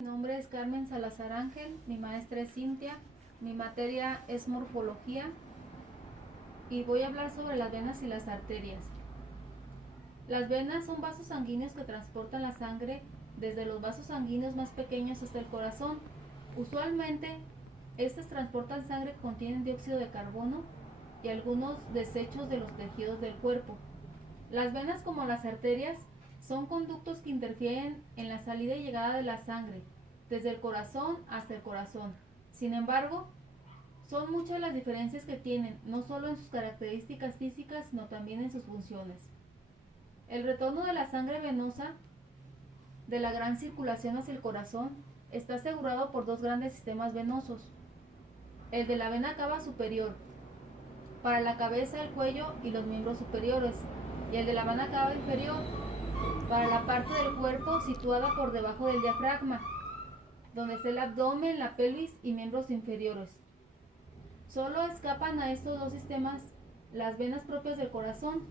Mi nombre es Carmen Salazar Ángel, mi maestra es Cintia, mi materia es morfología y voy a hablar sobre las venas y las arterias. Las venas son vasos sanguíneos que transportan la sangre desde los vasos sanguíneos más pequeños hasta el corazón. Usualmente, estas transportan sangre que contienen dióxido de carbono y algunos desechos de los tejidos del cuerpo. Las venas, como las arterias, son conductos que interfieren en la salida y llegada de la sangre, desde el corazón hasta el corazón. Sin embargo, son muchas las diferencias que tienen, no solo en sus características físicas, sino también en sus funciones. El retorno de la sangre venosa de la gran circulación hacia el corazón está asegurado por dos grandes sistemas venosos. El de la vena cava superior, para la cabeza, el cuello y los miembros superiores, y el de la vena cava inferior, para la parte del cuerpo situada por debajo del diafragma, donde está el abdomen, la pelvis y miembros inferiores. Solo escapan a estos dos sistemas las venas propias del corazón,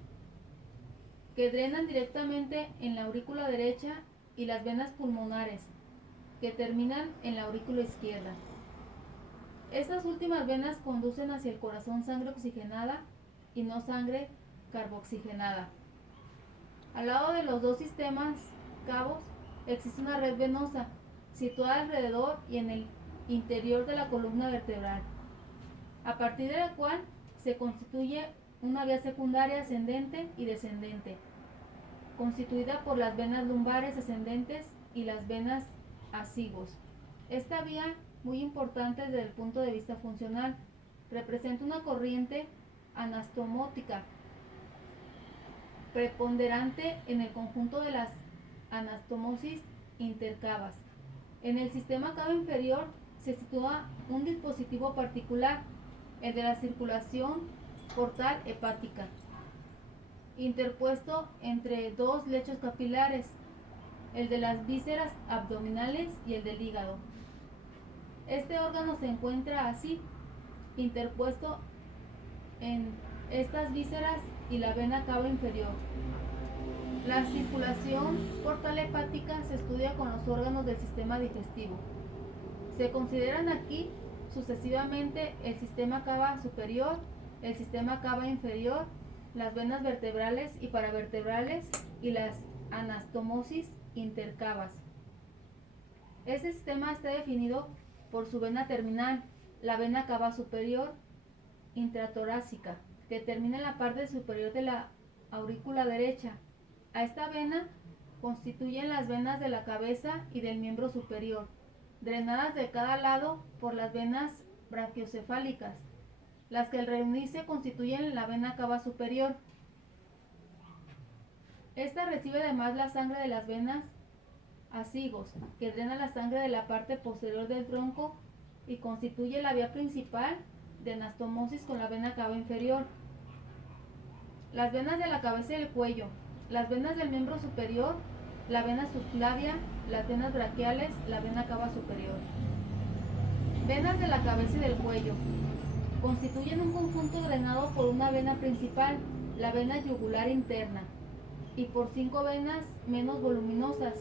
que drenan directamente en la aurícula derecha, y las venas pulmonares, que terminan en la aurícula izquierda. Estas últimas venas conducen hacia el corazón sangre oxigenada y no sangre carboxigenada. Al lado de los dos sistemas cabos existe una red venosa situada alrededor y en el interior de la columna vertebral, a partir de la cual se constituye una vía secundaria ascendente y descendente, constituida por las venas lumbares ascendentes y las venas azigos. Esta vía, muy importante desde el punto de vista funcional, representa una corriente anastomótica preponderante en el conjunto de las anastomosis intercavas. En el sistema cava inferior se sitúa un dispositivo particular, el de la circulación portal hepática, interpuesto entre dos lechos capilares, el de las vísceras abdominales y el del hígado. Este órgano se encuentra así, interpuesto en estas vísceras y la vena cava inferior. La circulación portal hepática se estudia con los órganos del sistema digestivo. Se consideran aquí sucesivamente el sistema cava superior, el sistema cava inferior, las venas vertebrales y paravertebrales y las anastomosis intercavas. Este sistema está definido por su vena terminal, la vena cava superior intratorácica, que termina en la parte superior de la aurícula derecha. A esta vena constituyen las venas de la cabeza y del miembro superior, drenadas de cada lado por las venas brachiocefálicas, las que al reunirse constituyen la vena cava superior. Esta recibe además la sangre de las venas azigos, que drena la sangre de la parte posterior del tronco y constituye la vía principal de anastomosis con la vena cava inferior. Las venas de la cabeza y el cuello, las venas del miembro superior, la vena subclavia, las venas braquiales, la vena cava superior. Venas de la cabeza y del cuello constituyen un conjunto drenado por una vena principal, la vena yugular interna, y por 5 venas menos voluminosas,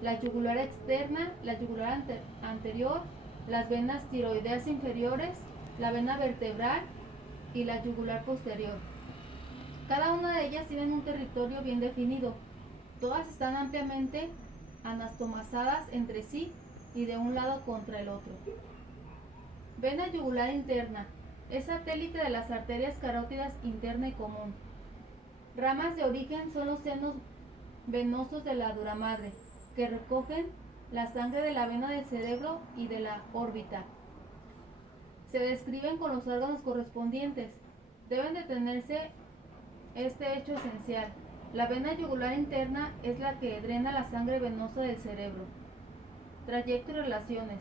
la yugular externa, la yugular anterior, las venas tiroideas inferiores, la vena vertebral y la yugular posterior. Cada una de ellas tiene un territorio bien definido. Todas están ampliamente anastomazadas entre sí y de un lado contra el otro. Vena yugular interna. Es satélite de las arterias carótidas interna y común. Ramas de origen son los senos venosos de la duramadre, que recogen la sangre de la vena del cerebro y de la órbita. Se describen con los órganos correspondientes. Deben de tenerse este hecho esencial. La vena yugular interna es la que drena la sangre venosa del cerebro. Trayecto y relaciones.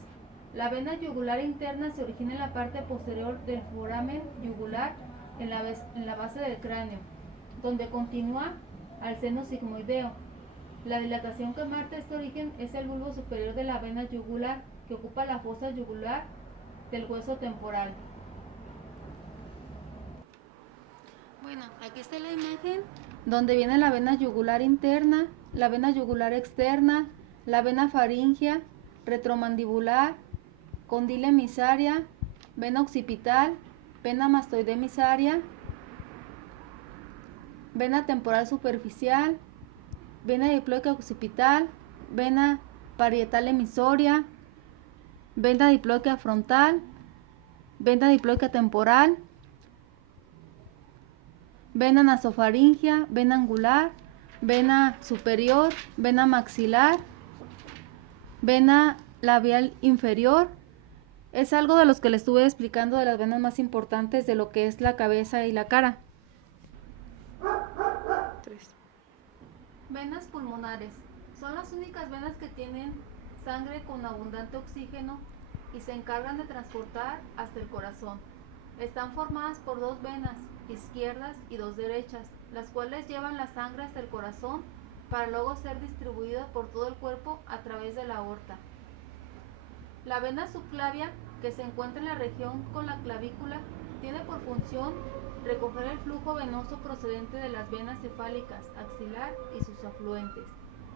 La vena yugular interna se origina en la parte posterior del foramen yugular, en la base del cráneo, donde continúa al seno sigmoideo. La dilatación que marca este origen es el bulbo superior de la vena yugular, que ocupa la fosa yugular del hueso temporal. Bueno, aquí está la imagen donde viene la vena yugular interna, la vena yugular externa, la vena faríngea, retromandibular, condyle emisaria, vena occipital, vena mastoide emisaria, vena temporal superficial, vena diploica occipital, vena parietal emisoria, vena diploica frontal, vena diploica temporal, vena nasofaringia, vena angular, vena superior, vena maxilar, vena labial inferior. Es algo de los que les estuve explicando de las venas más importantes de lo que es la cabeza y la cara. 3. Venas pulmonares. Son las únicas venas que tienen sangre con abundante oxígeno y se encargan de transportar hasta el corazón. Están formadas por dos venas, izquierdas y dos derechas, las cuales llevan la sangre hasta el corazón para luego ser distribuida por todo el cuerpo a través de la aorta. La vena subclavia, que se encuentra en la región con la clavícula, tiene por función recoger el flujo venoso procedente de las venas cefálicas, axilar y sus afluentes,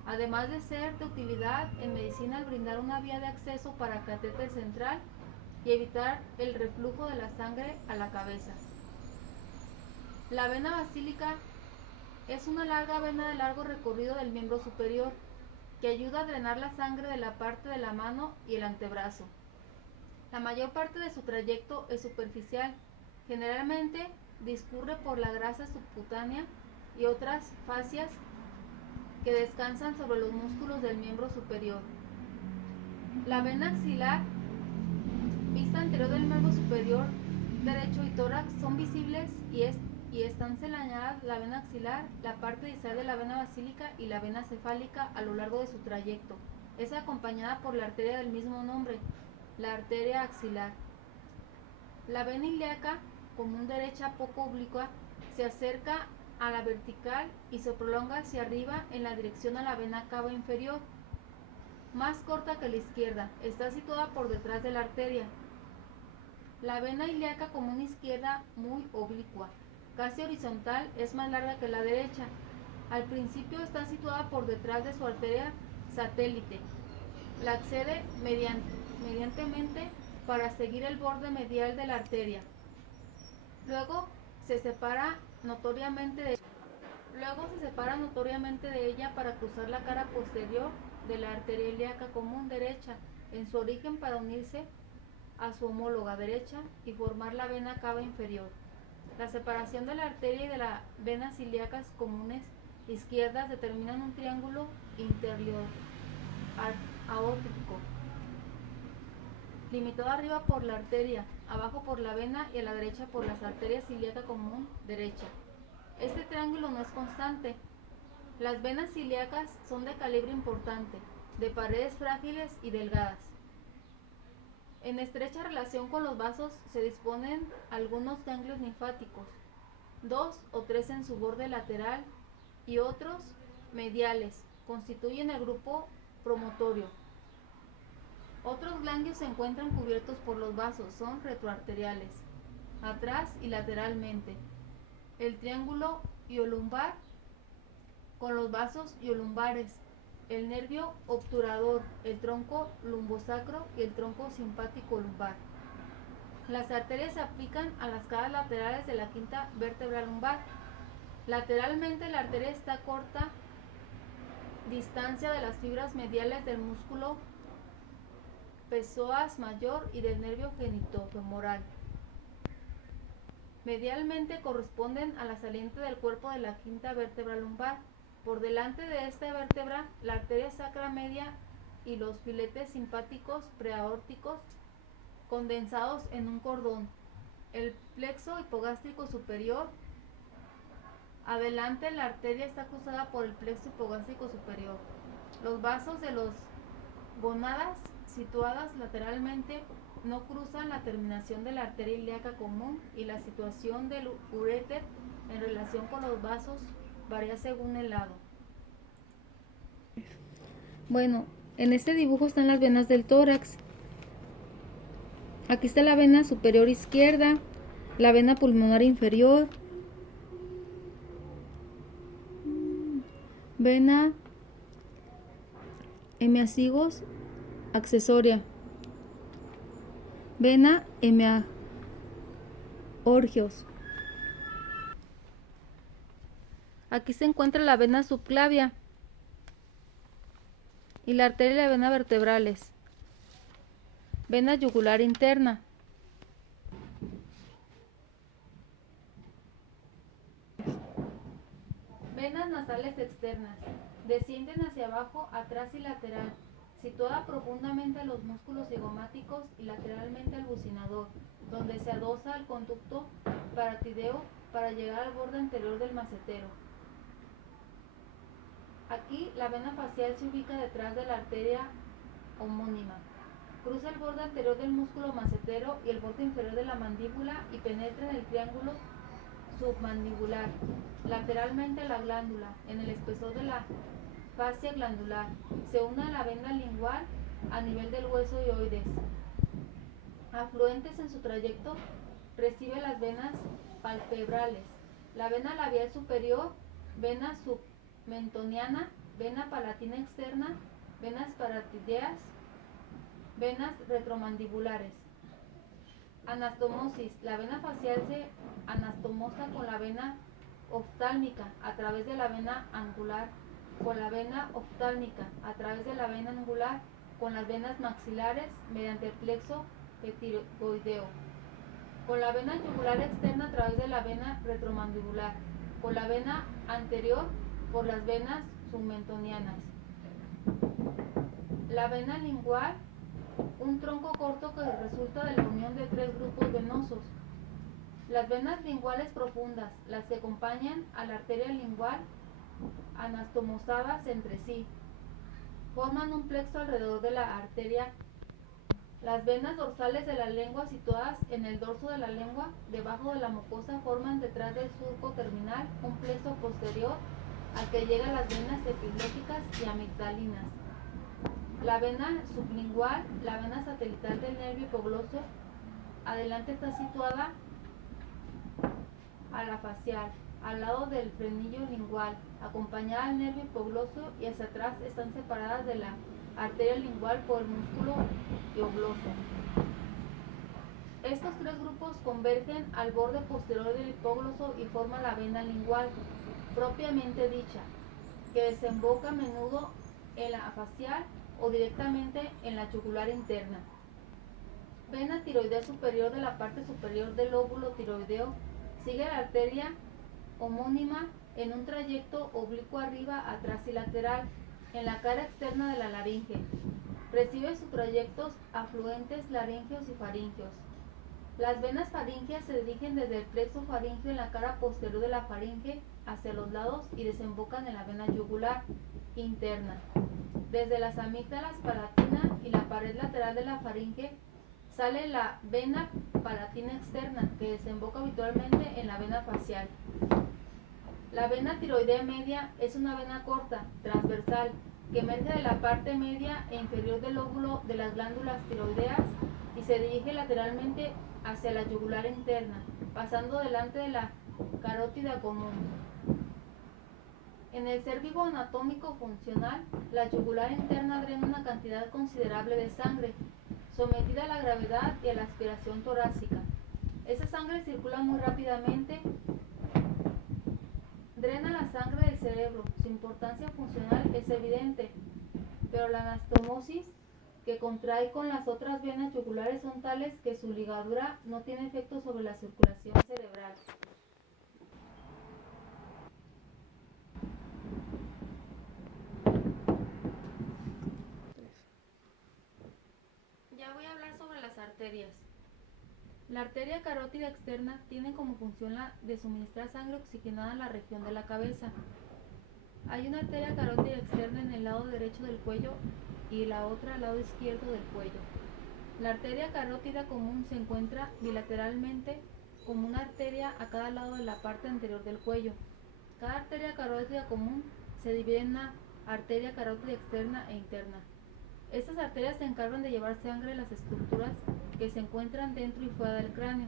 además de ser de utilidad en medicina al brindar una vía de acceso para catéter central y evitar el reflujo de la sangre a la cabeza. La vena basílica es una larga vena de largo recorrido del miembro superior que ayuda a drenar la sangre de la parte de la mano y el antebrazo. La mayor parte de su trayecto es superficial, generalmente discurre por la grasa subcutánea y otras fascias que descansan sobre los músculos del miembro superior. La vena axilar, vista anterior del miembro superior derecho y tórax, son visibles y están señaladas la vena axilar, la parte distal de la vena basílica y la vena cefálica a lo largo de su trayecto. Es acompañada por la arteria del mismo nombre, la arteria axilar. La vena ilíaca, común derecha poco oblicua, se acerca a la vertical y se prolonga hacia arriba en la dirección a la vena cava inferior, más corta que la izquierda. Está situada por detrás de la arteria. La vena ilíaca común izquierda, muy oblicua, casi horizontal, es más larga que la derecha. Al principio está situada por detrás de su arteria satélite. La accede mediantemente para seguir el borde medial de la arteria. Luego se separa notoriamente de ella para cruzar la cara posterior de la arteria ilíaca común derecha en su origen para unirse a su homóloga derecha y formar la vena cava inferior. La separación de la arteria y de las venas ilíacas comunes izquierdas determinan un triángulo interior aórtico, limitado arriba por la arteria, abajo por la vena y a la derecha por las arterias ilíaca común derecha. Este triángulo no es constante. Las venas ilíacas son de calibre importante, de paredes frágiles y delgadas. En estrecha relación con los vasos se disponen algunos ganglios linfáticos, 2 o 3 en su borde lateral y otros mediales, constituyen el grupo promotorio. Otros ganglios se encuentran cubiertos por los vasos, son retroarteriales, atrás y lateralmente. El triángulo iolumbar con los vasos iolumbares, el nervio obturador, el tronco lumbosacro y el tronco simpático lumbar. Las arterias se aplican a las caras laterales de la quinta vértebra lumbar. Lateralmente la arteria está a corta distancia de las fibras mediales del músculo psoas mayor y del nervio genitofemoral. Medialmente corresponden a la saliente del cuerpo de la quinta vértebra lumbar. Por delante de esta vértebra, la arteria sacra media y los filetes simpáticos preaórticos condensados en un cordón. El plexo hipogástrico superior. Adelante la arteria está cruzada por el plexo hipogástrico superior. Los vasos de los gónadas situadas lateralmente no cruzan la terminación de la arteria ilíaca común y la situación del uréter en relación con los vasos varía según el lado. Bueno, en este dibujo están las venas del tórax. Aquí está la vena superior izquierda, la vena pulmonar inferior, vena hemiazygos accesoria. Vena hemiorgios. Aquí se encuentra la vena subclavia y la arteria y la vena vertebrales. Vena yugular interna. Venas nasales externas. Descienden hacia abajo, atrás y lateral, situada profundamente a los músculos cigomáticos y lateralmente al bucinador, donde se adosa al conducto parotideo para llegar al borde anterior del macetero. Aquí la vena facial se ubica detrás de la arteria homónima. Cruza el borde anterior del músculo macetero y el borde inferior de la mandíbula y penetra en el triángulo submandibular, lateralmente a la glándula, en el espesor de la fascia glandular. Se une a la vena lingual a nivel del hueso hioides. Afluentes en su trayecto, recibe las venas palpebrales, la vena labial superior, vena submentoniana, vena palatina externa, venas parotideas, venas retromandibulares. Anastomosis. La vena facial se anastomosa con la vena oftálmica a través de la vena angular, con la vena oftálmica a través de la vena angular, con las venas maxilares mediante el plexo petigoideo, con la vena yugular externa a través de la vena retromandibular, con la vena anterior por las venas submentonianas. La vena lingual, un tronco corto que resulta de la unión de tres grupos venosos. Las venas linguales profundas, las que acompañan a la arteria lingual, anastomosadas entre sí, forman un plexo alrededor de la arteria. Las venas dorsales de la lengua, situadas en el dorso de la lengua, debajo de la mucosa, forman detrás del surco terminal un plexo posterior al que llegan las venas epilépticas y amigdalinas. La vena sublingual, la vena satelital del nervio hipogloso, adelante está situada a la facial, al lado del frenillo lingual, acompañada al nervio hipogloso, y hacia atrás están separadas de la arteria lingual por el músculo hiogloso. Estos tres grupos convergen al borde posterior del hipogloso y forman la vena lingual, propiamente dicha, que desemboca a menudo en la facial o directamente en la yugular interna. Vena tiroidea superior de la parte superior del lóbulo tiroideo, sigue la arteria homónima en un trayecto oblicuo arriba, atrás y lateral, en la cara externa de la laringe. Recibe sus trayectos afluentes laríngeos y faringeos. Las venas faríngeas se dirigen desde el plexo faríngeo en la cara posterior de la faringe hacia los lados y desembocan en la vena yugular interna. Desde las amígdalas palatina y la pared lateral de la faringe sale la vena palatina externa, que desemboca habitualmente en la vena facial. La vena tiroidea media es una vena corta, transversal, que emerge de la parte media e inferior del lóbulo de las glándulas tiroideas y se dirige lateralmente hacia la yugular interna, pasando delante de la carótida común. En el ser vivo anatómico funcional, la yugular interna drena una cantidad considerable de sangre, sometida a la gravedad y a la aspiración torácica. Esa sangre circula muy rápidamente, drena la sangre del cerebro. Su importancia funcional es evidente, pero la anastomosis que contrae con las otras venas yugulares son tales que su ligadura no tiene efecto sobre la circulación cerebral. Ya voy a hablar sobre las arterias. La arteria carótida externa tiene como función la de suministrar sangre oxigenada a la región de la cabeza. Hay una arteria carótida externa en el lado derecho del cuello y la otra al lado izquierdo del cuello. La arteria carótida común se encuentra bilateralmente como una arteria a cada lado de la parte anterior del cuello. Cada arteria carótida común se divide en una arteria carótida externa e interna. Estas arterias se encargan de llevar sangre a las estructuras que se encuentran dentro y fuera del cráneo.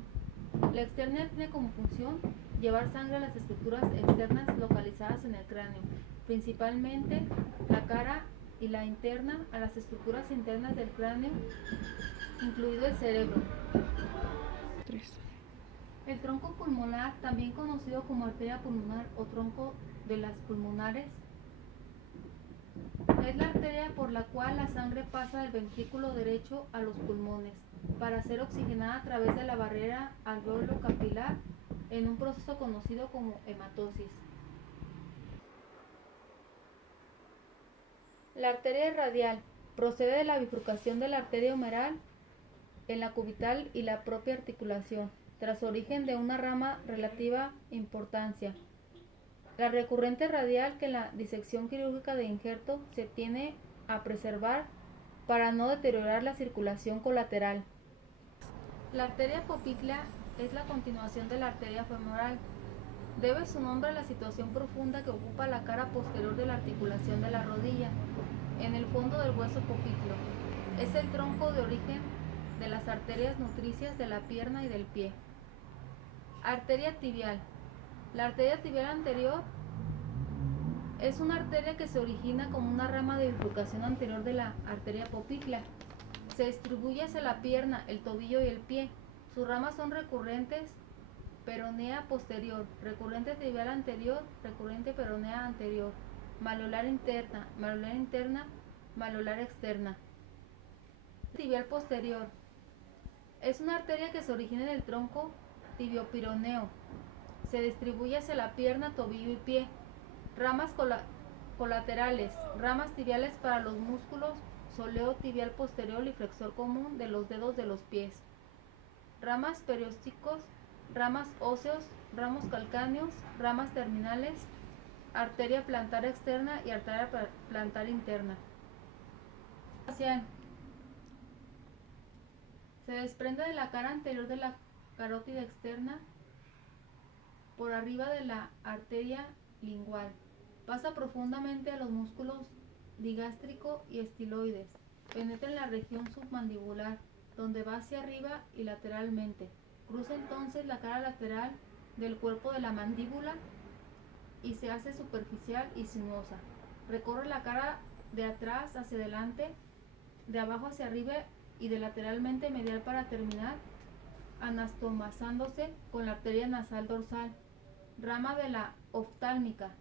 La externa tiene como función llevar sangre a las estructuras externas localizadas en el cráneo, principalmente la cara y la interna a las estructuras internas del cráneo, incluido el cerebro. 3. El tronco pulmonar, también conocido como arteria pulmonar o tronco de las pulmonares, es la arteria por la cual la sangre pasa del ventrículo derecho a los pulmones para ser oxigenada a través de la barrera alveolo capilar en un proceso conocido como hematosis. La arteria radial procede de la bifurcación de la arteria humeral en la cubital y la propia articulación, tras origen de una rama relativa importancia. La recurrente radial, que en la disección quirúrgica de injerto se tiene a preservar para no deteriorar la circulación colateral. La arteria poplítea es la continuación de la arteria femoral. Debe su nombre a la situación profunda que ocupa la cara posterior de la articulación de la rodilla, en el fondo del hueso popliteo. Es el tronco de origen de las arterias nutricias de la pierna y del pie. Arteria tibial. La arteria tibial anterior es una arteria que se origina como una rama de bifurcación anterior de la arteria poplítea. Se distribuye hacia la pierna, el tobillo y el pie. Sus ramas son recurrentes, peronea posterior, recurrente tibial anterior, recurrente peronea anterior, malolar interna, malolar externa. Tibial posterior. Es una arteria que se origina en el tronco tibiopironeo. Se distribuye hacia la pierna, tobillo y pie. Ramas colaterales, ramas tibiales para los músculos soleo tibial posterior y flexor común de los dedos de los pies. Ramas periósticos, ramas óseos, ramos calcáneos, ramas terminales, arteria plantar externa y arteria plantar interna. Se desprende de la cara anterior de la carótida externa por arriba de la arteria lingual. Pasa profundamente a los músculos digástrico y estiloides. Penetra en la región submandibular, donde va hacia arriba y lateralmente. Cruza entonces la cara lateral del cuerpo de la mandíbula y se hace superficial y sinuosa. Recorre la cara de atrás hacia adelante, de abajo hacia arriba y de lateralmente medial para terminar anastomosándose con la arteria nasal dorsal, rama de la oftálmica,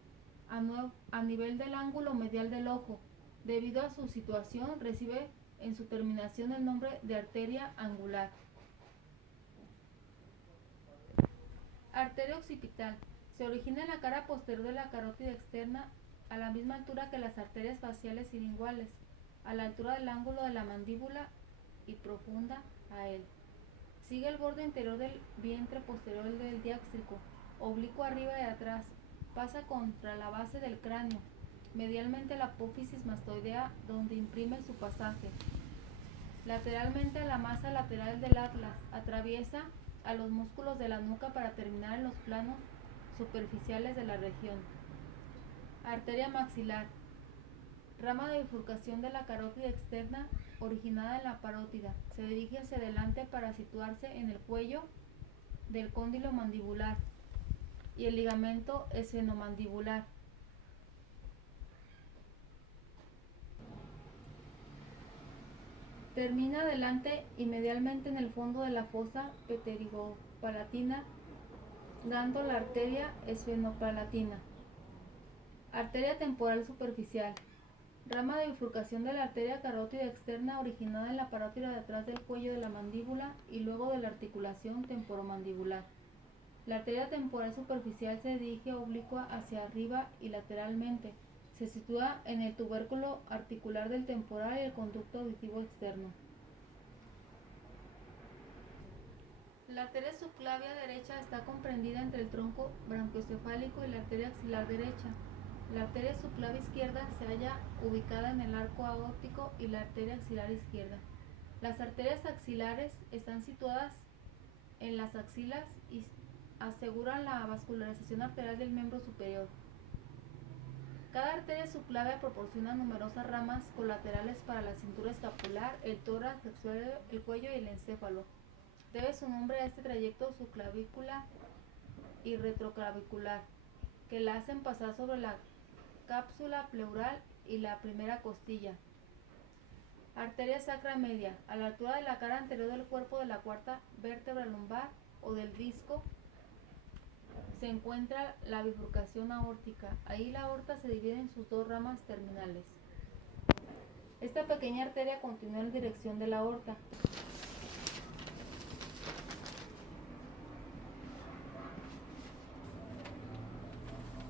a nivel del ángulo medial del ojo. Debido a su situación, recibe en su terminación el nombre de arteria angular. Arteria occipital. Se origina en la cara posterior de la carótida externa, a la misma altura que las arterias faciales y linguales, a la altura del ángulo de la mandíbula y profunda a él. Sigue el borde interior del vientre posterior del diástrico, oblicuo arriba y atrás. Pasa contra la base del cráneo, medialmente la apófisis mastoidea, donde imprime su pasaje. Lateralmente a la masa lateral del atlas, atraviesa a los músculos de la nuca para terminar en los planos superficiales de la región. Arteria maxilar. Rama de bifurcación de la carótida externa, originada en la parótida. Se dirige hacia adelante para situarse en el cuello del cóndilo mandibular y el ligamento esfenomandibular. Termina adelante y medialmente en el fondo de la fosa pterigopalatina, dando la arteria esfenopalatina. Arteria temporal superficial. Rama de bifurcación de la arteria carótida externa, originada en la parótida de atrás del cuello de la mandíbula y luego de la articulación temporomandibular. La arteria temporal superficial se dirige oblicua hacia arriba y lateralmente. Se sitúa en el tubérculo articular del temporal y el conducto auditivo externo. La arteria subclavia derecha está comprendida entre el tronco branquiocefálico y la arteria axilar derecha. La arteria subclavia izquierda se halla ubicada en el arco aórtico y la arteria axilar izquierda. Las arterias axilares están situadas en las axilas y aseguran la vascularización arterial del miembro superior. Cada arteria subclavia proporciona numerosas ramas colaterales para la cintura escapular, el tórax, el cuello y el encéfalo. Debe su nombre a este trayecto su clavícula y retroclavicular, que la hacen pasar sobre la cápsula pleural y la primera costilla. Arteria sacra media, a la altura de la cara anterior del cuerpo de la cuarta vértebra lumbar o del disco, se encuentra la bifurcación aórtica. Ahí la aorta se divide en sus dos ramas terminales. Esta pequeña arteria continúa en dirección de la aorta.